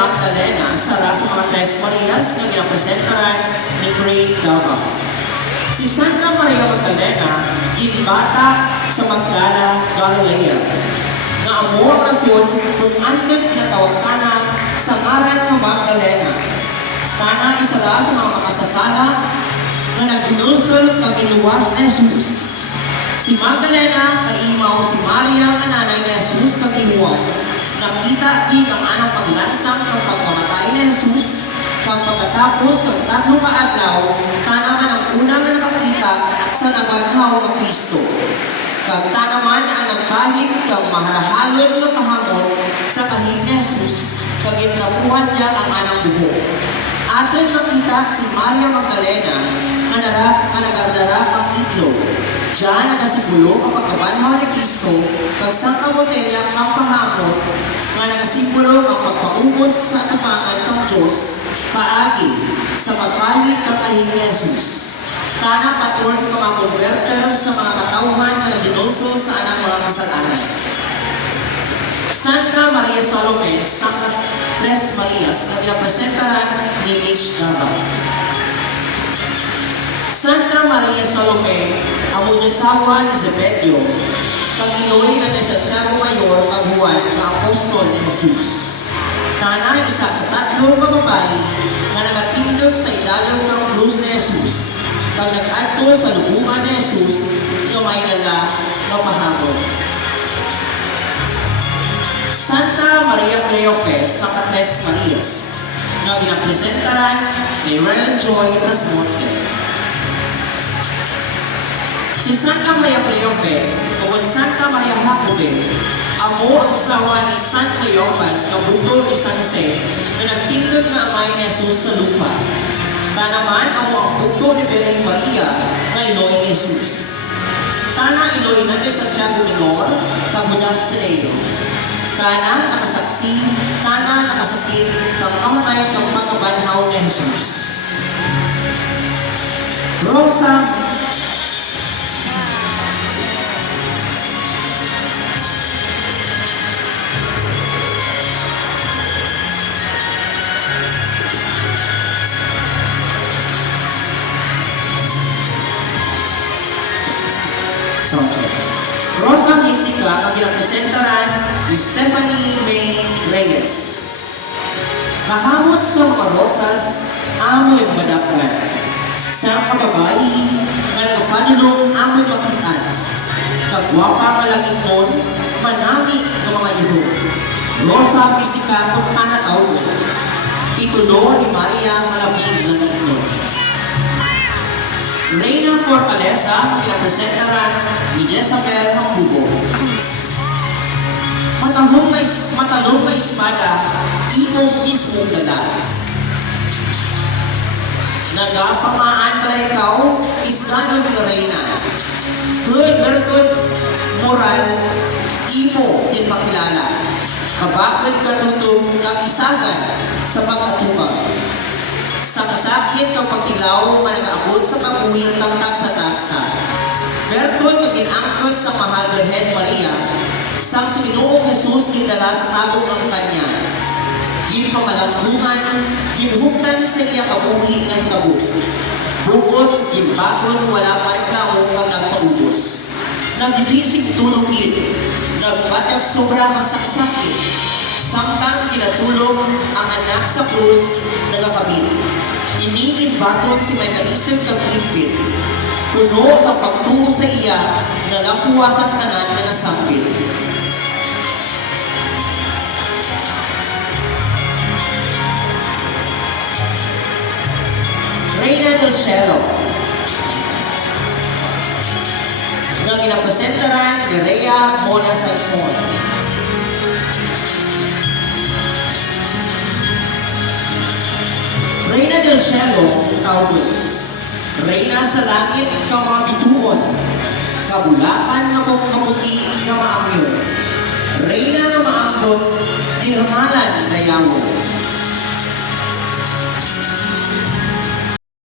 Magdalena sara sa mga Tres Marias nga ginapresentaran ni Craig Davao. Si Santa Maria Magdalena ginbata sa Magdala, Galilea, nga amo rason kung anted kinatawag kana sa ngaran ng Magdalena. Kana isala sa mga makasasala na nagdinulsol pag iluwas ni Jesus. Si Magdalena kaimaw si Maria nga nanay ni Jesus pag iluwan. Nakita din ang anang paglansang ng pagkamatay ni Jesus. Kang pagkatapos ng 3 ka adlaw, tanaman ang unang nga nakakita sa nabaghaw ng Kristo. Kag tanaman ang nagbahid kang maharahalon nga pahamon sa kahig ni Jesus, kag itrapuhan niya ang anang buhok. Atin makita si Maria Magdalena nga nagardara ang itlog. Diyan nagasimbolo ang pagkabanhaw ni Kristo, kag sang kamote niya ang pahamon nga nagasimbolo ang pagpaubos sa tumangan ng Diyos paagi sa magpahid ng kahig ni Jesus. Kana patron ka makonverter sa mga katauhan na nagdinulsol sa anang mga kasalanan. Santa Maria Salome, Santa Tres Marias, na ginapresentaran ni H. Davao. Santa Maria Salome, amo ni Sawa ni Zebedio, pag-inuwi na ni Santiago Mayor ang Juan na apostol ni Jesus. Kana isa sa 3 babae na nagatindog sa ilalim ng krus ni Jesus. Pag nag-adto sa lubungan ni Jesus, kamay nila mapahamon. Santa Maria Cleofe, Santa Tres Marias, na ginapresentaran ni Reverend Joy Rasmonte. Si Santa Maria Cleofe, o Santa Maria Jacobe, amo ang asawa ni San Cleopas na budol ni San Jose na nagtindog na amay ni Jesus sa lupa. Tanaman amo ang budol ni Belen Maria na Iloy ni Jesus. Tana Iloy na ni Santiago Menor sa Budas Sineo. Kana nakasaksi, kana nakasakit ng kamatay ng pagkabanhaw ni Jesus. Rosa Rosa Mystica ang ginapresentaran ni Stephanie May Reyes. Mahamot sa mga rosas, amoy madapan. Sa pagbabayi, na nagpanulong amoy makitaan. Pagwapa malaging nun, manami ng mga iho. Rosa Mystica kung panataw. Titulo ni Maria Malabing langit nun. Reina Fortaleza ang ginapresentaran ni Jezabel Hambugo. Matalong na espada, imong mismong dala. Nagapamaan pala ikaw, isnano ni Reina. Good virtud moral, imo din makilala. Kabakit katutong nag-isagan sa pagkatupag. Sa kasakit ng pagtilaw na nag-aabot sa kabuhing ng taksa-taksa. Berton na ginangkot sa mahal Birhen Maria, sang si Ginoong Jesus gindala sa tagong ng kanya. Ginpamalanggungan, ginhuktan sa iya kabuhi ng kabu. Bukos, ginbakon, wala pa reklamo ang nagpaubos. Nagdidisig tulungin, nagbatag sobrang sa kasakit. Samtang kinatulog ang anak sa krus nagakabit. Iningin baton si may kaisip kag limpit. Puno sa pagtuo sa iya, nalapuwasan tanan na nasambit. Reina del Cielo, na ginapresentaran ni Rhea Mona Saison. Reina del Cielo, tawag. Reina sa langit, ikaw mga bituon. Kabulakan na pong kaputi na maamyon. Reina na maamyon, dirmalan na yawon.